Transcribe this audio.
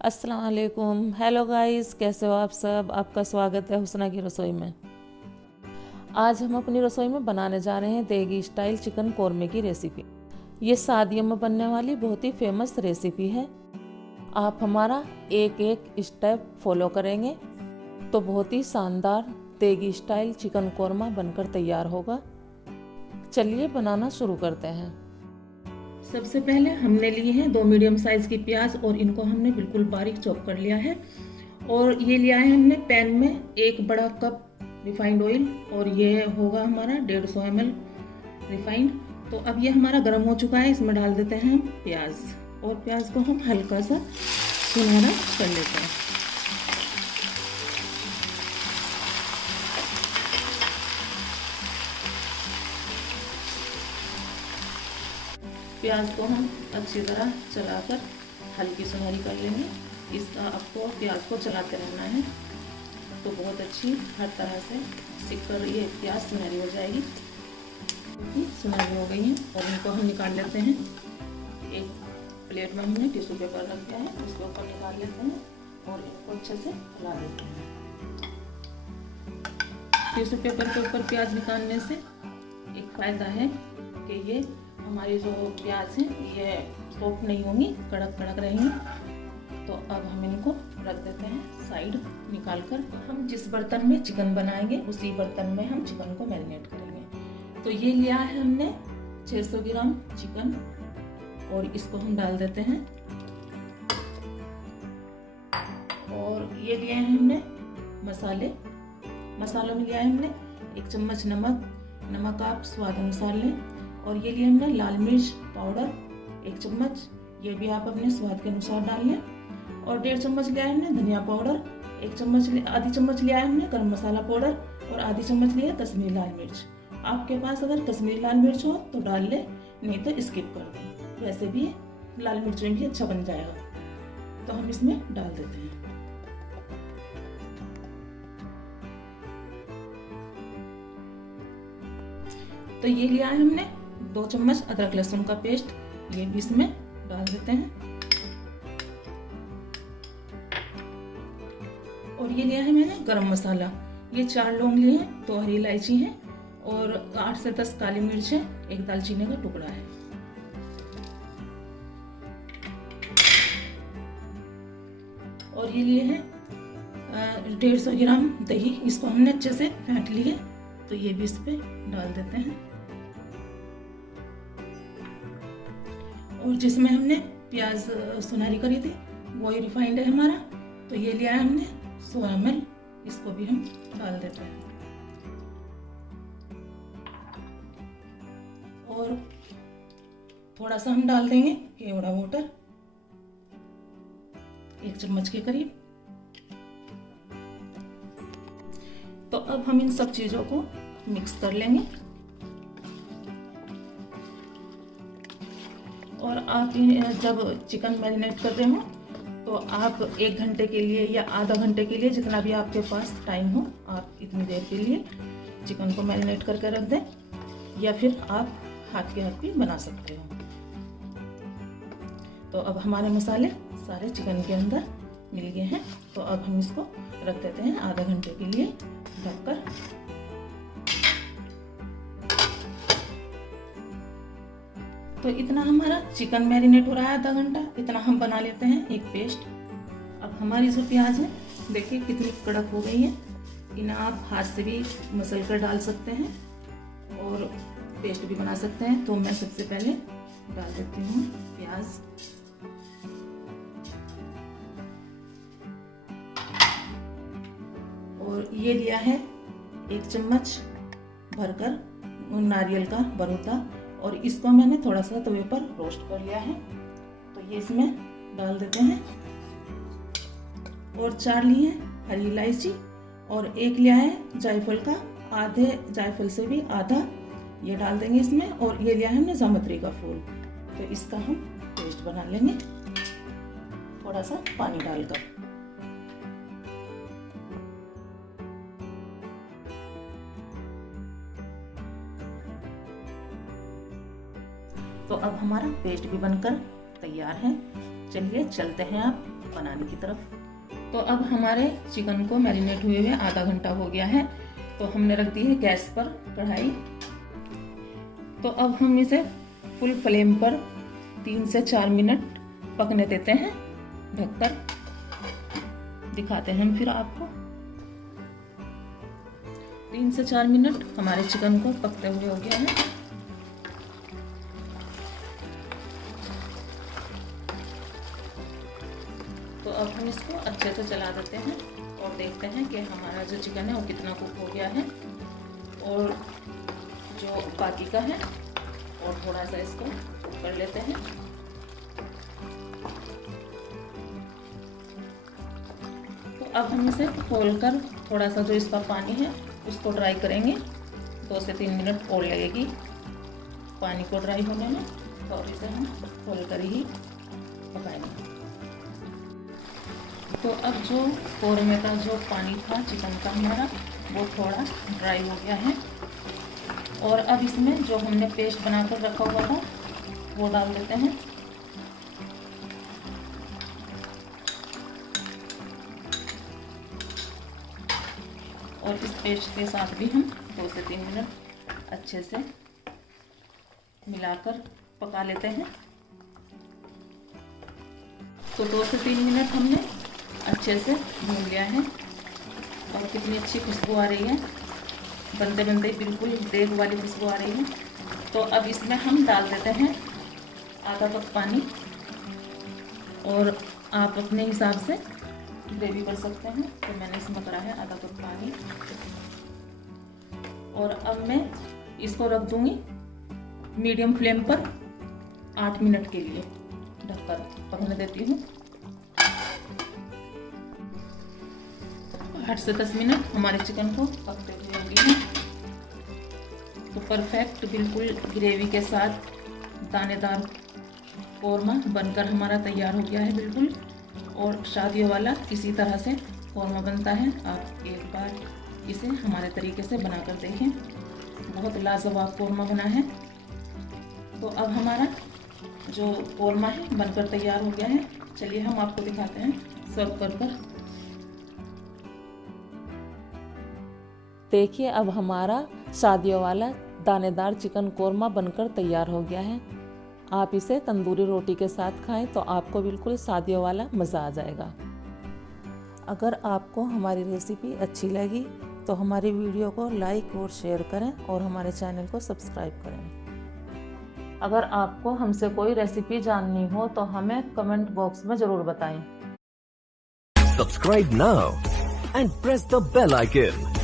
अस्सलाम वालेकुम। Hello guys, कैसे हो आप सब। आपका स्वागत है हुस्ना की रसोई में। आज हम अपनी रसोई में बनाने जा रहे हैं देगी स्टाइल चिकन कोरमे की रेसिपी। ये शादियों में बनने वाली बहुत ही फेमस रेसिपी है। आप हमारा एक एक स्टेप फॉलो करेंगे तो बहुत ही शानदार देगी स्टाइल चिकन कोरमा बनकर तैयार होगा। चलिए बनाना शुरू करते हैं। सबसे पहले हमने लिए हैं 2 मीडियम साइज़ की प्याज और इनको हमने बिल्कुल बारीक चॉप कर लिया है। और ये लिया है हमने पैन में 1 बड़ा कप रिफाइंड ऑयल और ये होगा हमारा 150 ml रिफाइंड। तो अब ये हमारा गर्म हो चुका है, इसमें डाल देते हैं हम प्याज और प्याज को हम हल्का सा सुनहरा कर लेते हैं। प्याज को हम अच्छी तरह चलाकर हल्की सुनहरी कर लेंगे। इसका आपको प्याज को चलाते रहना है तो बहुत अच्छी हर तरह से सिककर ये प्याज सुनहरी हो जाएगी। सुनहरी हो गई है और इनको हम निकाल लेते हैं। एक प्लेट में हमने टिश्यू पेपर रख दिया है, इसके ऊपर निकाल लेते हैं और इनको अच्छे से फैला देते हैं। टिश्यू पेपर के ऊपर प्याज निकालने से एक फ़ायदा है कि ये हमारी जो प्याज है ये सॉफ्ट नहीं होंगी, कड़क कड़क रहेंगी। तो अब हम इनको रख देते हैं साइड निकाल कर। हम जिस बर्तन में चिकन बनाएंगे उसी बर्तन में हम चिकन को मैरिनेट करेंगे। तो ये लिया है हमने 600 ग्राम चिकन और इसको हम डाल देते हैं। और ये लिए हैं हमने मसालों में लिया है हमने 1 चम्मच नमक आप स्वाद अनुसार लें। और ये लिए हमने लाल मिर्च पाउडर 1 चम्मच, ये भी आप अपने स्वाद के अनुसार डाल लें। और 1.5 चम्मच लिया है हमने धनिया पाउडर, आधी चम्मच लिया है हमने गरम मसाला पाउडर और आधी चम्मच लिया कश्मीरी लाल मिर्च। आपके पास अगर कश्मीरी लाल मिर्च हो तो डाल ले, नहीं तो स्किप कर दें। वैसे भी लाल मिर्च में भी अच्छा बन जाएगा। तो हम इसमें डाल देते हैं। तो ये लिया है हमने 2 चम्मच अदरक लहसुन का पेस्ट, ये भी इसमें डाल देते हैं। और ये लिया है मैंने गरम मसाला, ये 4 लौंग लिए हैं, 2 हरी इलायची हैं और 8 से 10 काली मिर्च है, 1 दालचीनी का टुकड़ा है। और ये लिए हैं 150 ग्राम दही, इसको हमने अच्छे से फेंट लिए। तो ये भी इस पे डाल देते हैं। और जिसमें हमने प्याज सुनहरी करी थी वही रिफाइंड है हमारा। तो ये लिया है हमने 100 ml, इसको भी हम डाल देते हैं। और थोड़ा सा हम डाल देंगे केवड़ा वाटर 1 चम्मच के करीब। तो अब हम इन सब चीजों को मिक्स कर लेंगे। और आप जब चिकन मैरिनेट कर रहे हो तो आप 1 घंटे के लिए या आधा घंटे के लिए, जितना भी आपके पास टाइम हो, आप इतनी देर के लिए चिकन को मैरिनेट करके रख दें। या फिर आप हाथ के हाथ भी बना सकते हो। तो अब हमारे मसाले सारे चिकन के अंदर मिल गए हैं। तो अब हम इसको रख देते हैं आधा घंटे के लिए ढककर। तो इतना हमारा चिकन मैरिनेट हो रहा है आधा घंटा, इतना हम बना लेते हैं एक पेस्ट। अब हमारी जो प्याज है देखिए कितनी कड़क हो गई है, इन्हें आप हाथ से भी मसल कर डाल सकते हैं और पेस्ट भी बना सकते हैं। तो मैं सबसे पहले डाल देती हूँ प्याज। और ये लिया है 1 चम्मच भरकर नारियल का बरूदा और इसको मैंने थोड़ा सा तवे पर रोस्ट कर लिया है। तो ये इसमें डाल देते हैं। और 4 लिए हरी इलायची और 1 लिया है जायफल का, आधे जायफल से भी आधा ये डाल देंगे इसमें। और ये लिया है हमने जावित्री का फूल। तो इसका हम पेस्ट बना लेंगे थोड़ा सा पानी डालकर। तो अब हमारा पेस्ट भी बनकर तैयार है। चलिए चलते हैं आप बनाने की तरफ। तो अब हमारे चिकन को मैरिनेट हुए हुए आधा घंटा हो गया है। तो हमने रख दी है गैस पर कढ़ाई। तो अब हम इसे फुल फ्लेम पर 3 से 4 मिनट पकने देते हैं ढककर। दिखाते हैं हम फिर आपको। 3 से 4 मिनट हमारे चिकन को पकते हुए हो गया है। तो अब हम इसको अच्छे से चला देते हैं और देखते हैं कि हमारा जो चिकन है वो कितना कुक हो गया है और जो बाकी का है, और थोड़ा सा इसको कुक कर लेते हैं। तो अब हम इसे खोलकर थोड़ा सा जो इसका पानी है उसको ड्राई करेंगे। 2 से 3 मिनट और लगेगी पानी को ड्राई होने में, तो इसे हम खोलकर ही पकाएंगे। तो अब जो कौरमे का जो पानी था चिकन का हमारा वो थोड़ा ड्राई हो गया है, और अब इसमें जो हमने पेस्ट बनाकर रखा हुआ था वो डाल देते हैं। और इस पेस्ट के साथ भी हम 2 से 3 मिनट अच्छे से मिलाकर पका लेते हैं। तो 2 से 3 मिनट हमने अच्छे से भून लिया है और कितनी अच्छी खुशबू आ रही है। बनते बनते ही बिल्कुल देग वाली खुशबू आ रही है। तो अब इसमें हम डाल देते हैं आधा कप पानी, और आप अपने हिसाब से ग्रेवी कर सकते हैं। तो मैंने इसमें करा है आधा कप पानी, और अब मैं इसको रख दूंगी मीडियम फ्लेम पर 8 मिनट के लिए ढककर पकने देती हूँ। 8 से 10 मिनट हमारे चिकन को पकते हुए हो गई है। तो परफेक्ट बिल्कुल ग्रेवी के साथ दानेदार कौरमा बनकर हमारा तैयार हो गया है बिल्कुल। और शादियों वाला इसी तरह से कौरमा बनता है। आप एक बार इसे हमारे तरीके से बनाकर देखें, बहुत लाजवाब कौरमा बना है। तो अब हमारा जो कौरमा है बनकर तैयार हो गया है। चलिए हम आपको दिखाते हैं सर्व कर। देखिए अब हमारा शादियों वाला दानेदार चिकन कौरमा बनकर तैयार हो गया है। आप इसे तंदूरी रोटी के साथ खाएं तो आपको बिल्कुल शादियों वाला मज़ा आ जाएगा। अगर आपको हमारी रेसिपी अच्छी लगी तो हमारी वीडियो को लाइक और शेयर करें और हमारे चैनल को सब्सक्राइब करें। अगर आपको हमसे कोई रेसिपी जाननी हो तो हमें कमेंट बॉक्स में ज़रूर बताएं। Subscribe now and press the bell icon.